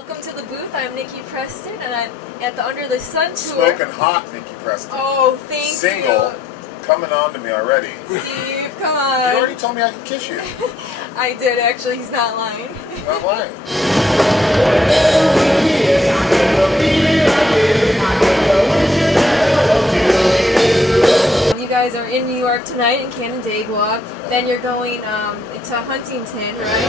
Welcome to the booth. I'm Nikki Preston, and I'm at the Under the Sun tour. Smoking hot, Nikki Preston. Oh, thank you. Single, coming on to me already. Steve, come on. You already told me I could kiss you. I did, actually. He's not lying. He's not lying. You guys are in New York tonight in Canandaigua. Then you're going to Huntington, right?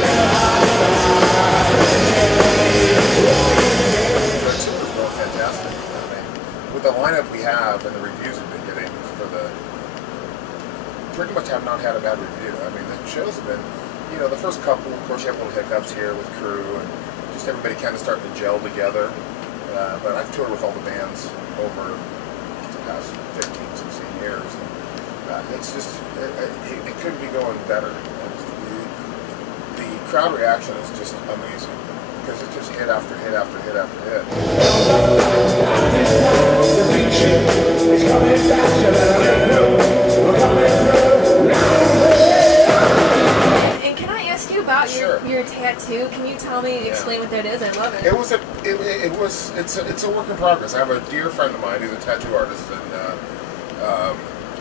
Fantastic. I mean, with the lineup we have and the reviews we've been getting for the, pretty much have not had a bad review. I mean, the shows have been, you know, the first couple, of course, you have little hiccups here with crew and just everybody kind of starting to gel together. But I've toured with all the bands over the past 15, 16 years. And, it's just, it couldn't be going better. The crowd reaction is just amazing. Because it's just hit after hit after hit after hit. And can I ask you about your tattoo? Can you tell me, explain what that is? I love it. It's a work in progress. I have a dear friend of mine who's a tattoo artist and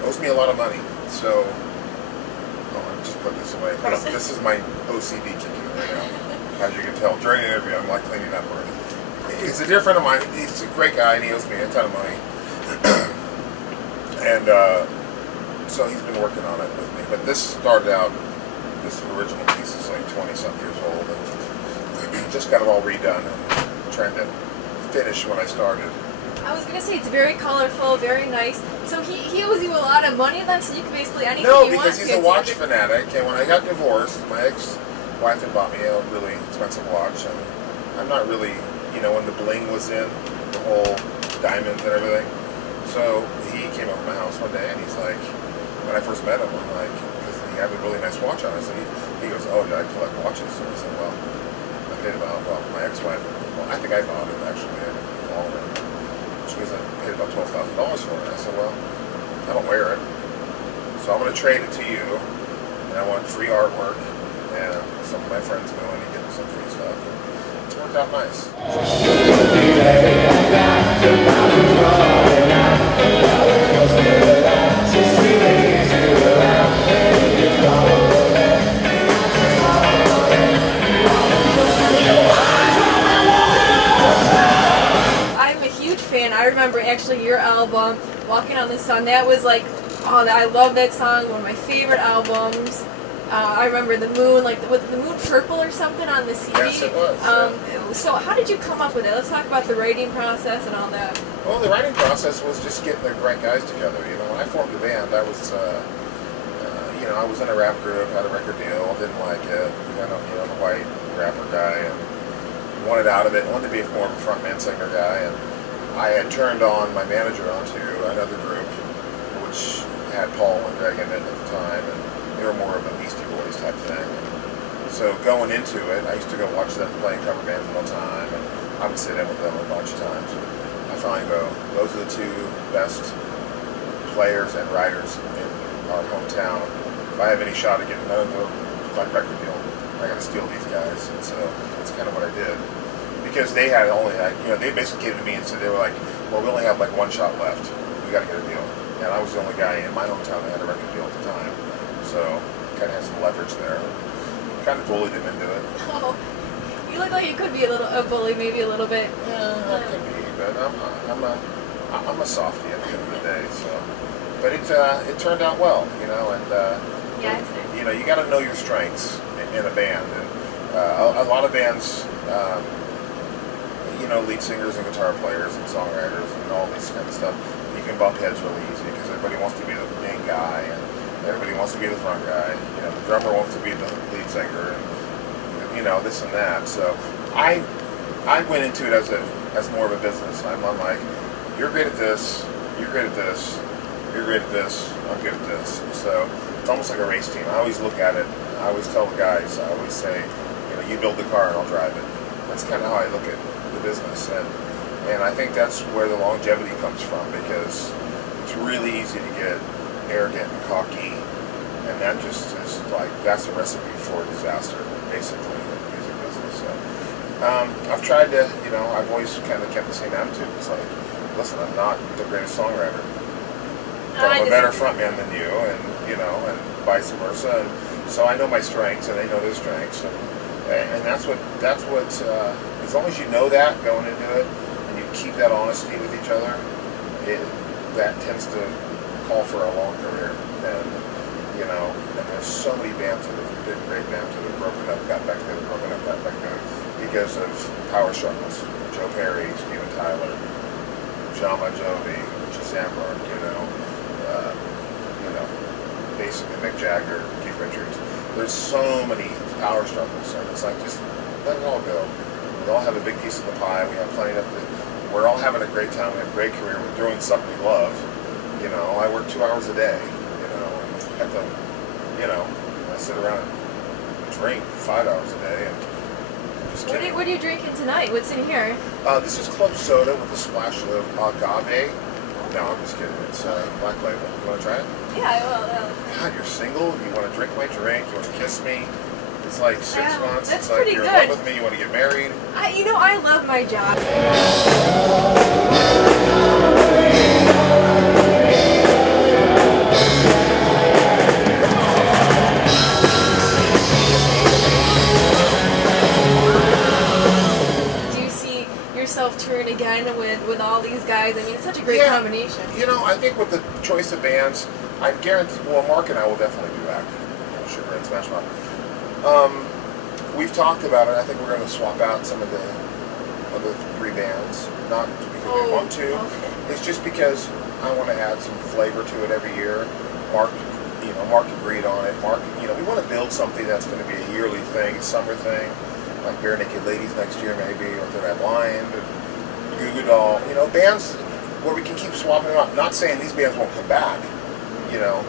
owes me a lot of money. So, I'm just putting this away. This is my OCD kicking in right now. As you can tell, during the interview, I'm like cleaning up. He's a dear friend of mine. He's a great guy, and he owes me a ton of money. And so he's been working on it with me. But this started out, this original piece is like 20-something years old, and just got it all redone and trying to finish when I started. I was gonna say it's very colorful, very nice. So he owes you a lot of money then, so you can basically anything you want. No, because he's a watch fanatic, and when I got divorced, my ex-wife had bought me a really expensive watch, and I'm not really, you know, when the bling was in, the whole diamonds and everything. So he came over to my house one day, and he's like, when I first met him, I'm like, because he had a really nice watch on us, and he goes, oh, yeah, I collect watches. And I said, well, I paid about, well, my ex-wife, well, I think I bought it, actually. I didn't all of it. She goes, I paid about $12,000 for it. And I said, well, I don't wear it, so I'm going to trade it to you, and I want free artwork, and some of my friends go in and get some free stuff. And it's worked out nice. I'm a huge fan. I remember actually your album, Walking on the Sun. That was like, oh, I love that song. One of my favorite albums. I remember the moon, like, was the moon purple or something on the CD? Yes, it was. So how did you come up with it? Let's talk about the writing process and all that. Well, the writing process was just getting the right guys together. You know, when I formed the band, I was, you know, I was in a rap group, had a record deal, didn't like it, kind of, you know, the white rapper guy, and wanted out of it, wanted to be more of a frontman singer guy, and I had turned on my manager onto another group, which had Paul and Greg in it at the time, and they were more of a Beastie Boys type thing. And so going into it, I used to go watch them playing cover bands all the time, and I would sit in with them a bunch of times. And I finally go, those are the two best players and writers in our hometown. If I have any shot at getting another like record deal, I got to steal these guys. And so that's kind of what I did. Because they had only, you know, they basically came to me and said, they were like, well, we only have like one shot left. We got to get a deal. And I was the only guy in my hometown that had a record deal at the time. So kind of had some leverage there. Kind of bullied him into it. Oh, you look like you could be a bully, maybe a little bit. Yeah, I could be, but I'm a softie at the end of the day. So, but it turned out well, you know, and yeah, it's nice. You know, you got to know your strengths in a band, and a lot of bands, you know, lead singers and guitar players and songwriters and all this kind of stuff, you can bump heads really easy because everybody wants to be the main guy and everybody wants to be the front guy. You know, the drummer wants to be the lead singer, and you know, this and that. So I went into it as more of a business. I'm like, you're great at this, you're great at this, you're great at this, I'm good at this. So it's almost like a race team. I always look at it. I always tell the guys. I always say, you know, you build the car and I'll drive it. That's kind of how I look at the business, and I think that's where the longevity comes from, because it's really easy to get arrogant and cocky, and that just is like, that's a recipe for disaster, basically, in the music business. So I've tried to, I've always kind of kept the same attitude. It's like, listen, I'm not the greatest songwriter. But I'm a better frontman than you, and vice versa. And so I know my strengths, and they know their strengths, and that's what. As long as you know that going into it, and you keep that honesty with each other, that tends to call for a long career. And there's so many bands that have been great bands that have broken up, got back together, broken up, got back together because of power struggles. Joe Perry, Steven Tyler, John Bon Jovi, Richie Sambor, basically Mick Jagger, Keith Richards. There's so many power struggles, and it's like, just let it all go. We all have a big piece of the pie. We have plenty of we're all having a great time. We have a great career. We're doing something we love. I work 2 hours a day. And at the, I sit around and drink 5 hours a day, and just kidding. What are you drinking tonight? What's in here? This is club soda with a splash of agave. No, I'm just kidding. It's Black Label. You want to try it? Yeah, I will. God, you're single. You want to drink my drink. You want to kiss me. It's like 6 months. That's it's like pretty you're good. in love with me. You want to get married. I love my job. Do you see yourself touring again with all these guys? I mean, it's such a great combination. I think with the choice of bands, I guarantee. Well, Mark and I will definitely be back. Sugar and Smash Mouth. We've talked about it. I think we're going to swap out some of the other 3 bands. Not because we want to. Okay. It's just because I want to add some flavor to it every year. Mark agreed on it. Mark, we want to build something that's going to be a yearly thing, a summer thing, like Bare Naked Ladies next year maybe, or They're Not Blind, and Goo Goo Doll. Bands where we can keep swapping them out. Not saying these bands won't come back,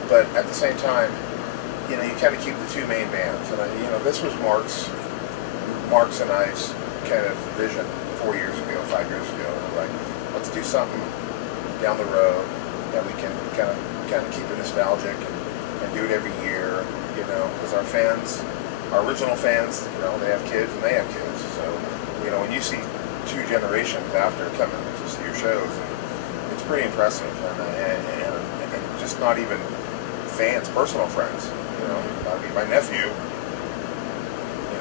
but at the same time, you kind of keep the 2 main bands. And this was Mark's and I's kind of vision 4 years ago, 5 years ago. We're like, let's do something down the road that we can kind of keep it nostalgic and do it every year. Because our fans, our original fans, they have kids and they have kids. So when you see 2 generations after coming to see your shows, it's pretty impressive. And just not even fans, personal friends. My nephew,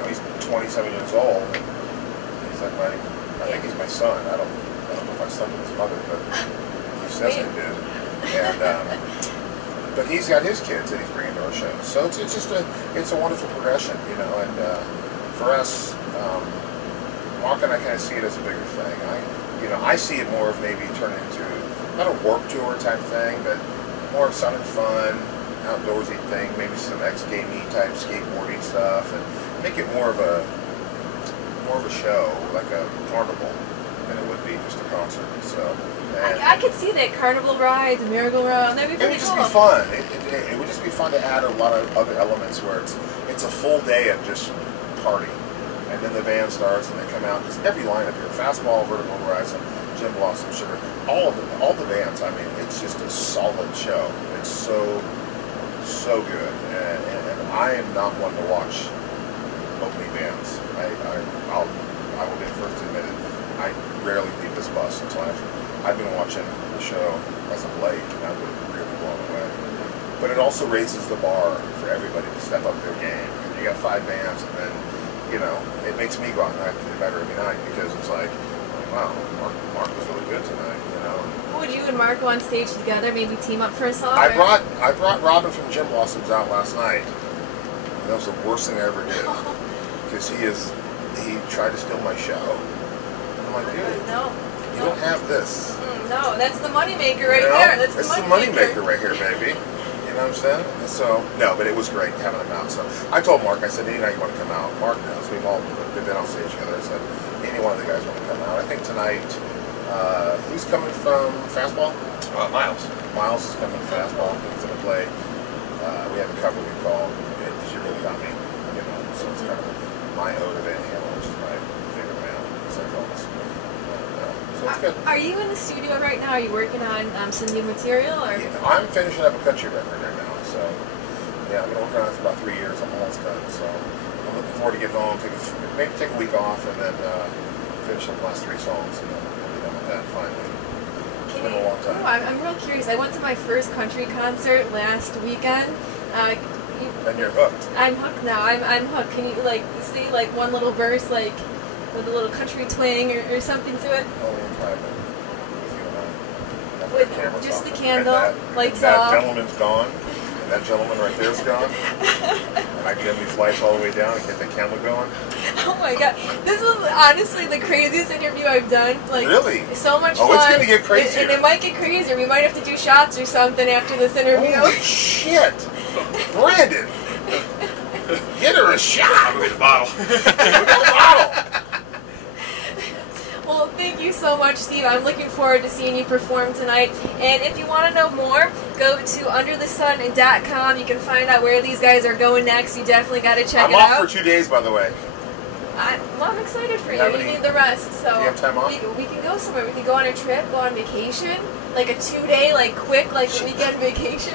he's 27 years old. He's like I think he's my son. I don't know if I slept with his mother, but he says I did. And but he's got his kids that he's bringing to our shows. So it's just a wonderful progression, And for us, Mark and I kind of see it as a bigger thing. I see it more of maybe turning into not a Warped Tour type thing, but more of something fun, outdoorsy thing, maybe some X-Gamey type skateboarding stuff, and make it more of a show, like a carnival, than it would be just a concert. So I could see that carnival rides, merry-go-round. That'd be pretty cool. It would just be fun. It would just be fun to add a lot of other elements where it's a full day of just party, and then the band starts and they come out, because every lineup here, Fastball, Vertical Horizon, Jim Blossom, Sugar, all the bands. I mean, it's just a solid show. It's so good, and I am not one to watch opening bands. I will be the first to admit it. I rarely leave this bus until I've been watching the show as of late, and I've been really blown away. But it also raises the bar for everybody to step up their game. And you got 5 bands, and then it makes me go out and act better every night, because it's like, wow, Mark was really good tonight. Would you and Mark go on stage together, maybe team up for a song? I brought Robin from Jim Blossoms out last night. That was the worst thing I ever did, because he tried to steal my show. And I'm like, dude, no, you don't have this. No, that's the moneymaker right there. That's the moneymaker right here, baby. You know what I'm saying? So no, but it was great having him out. So I told Mark, I said, any night you want to come out. Mark knows. We've all been on stage together. I said, any one of the guys want to come out. I think tonight. Who's coming from Fastball? Miles. Miles is coming from Fastball. He's going to play. We have a cover we call "She Really Got Me." So it's kind of my ode to Van Halen, which is my favorite band. So it's good. Are you in the studio right now? Are you working on some new material? Or? Yeah, I'm finishing up a country record right now. So yeah, I've been working on it for about 3 years. I'm almost done. So I'm looking forward to get home, maybe take a week off, and then finish up the last 3 songs, and then we'll be done with that finally. It's been a long time. Oh, I'm real curious. I went to my first country concert last weekend. And you're hooked. I'm hooked now. I'm hooked. Can you like say like one little verse like with a little country twang or something to it? Only in private. With just the candle, lights off. That gentleman's gone. And that gentleman right there's gone. And I get these lights all the way down and get the candle going. Oh my god. This is honestly the craziest interview I've done. Like, really? So much fun. Oh, it's going to get crazier. And it might get crazier. We might have to do shots or something after this interview. Holy shit! Brandon! Get her a shot! I'm going to get a bottle. Get a bottle! Well, thank you so much, Steve. I'm looking forward to seeing you perform tonight. And if you want to know more, go to underthesun.com. You can find out where these guys are going next. You definitely got to check it out. I'm off for 2 days, by the way. I'm excited for you. You need the rest. So do you have time off? We can go somewhere. We can go on a trip, go on vacation. Like a 2-day, like quick, like weekend vacation.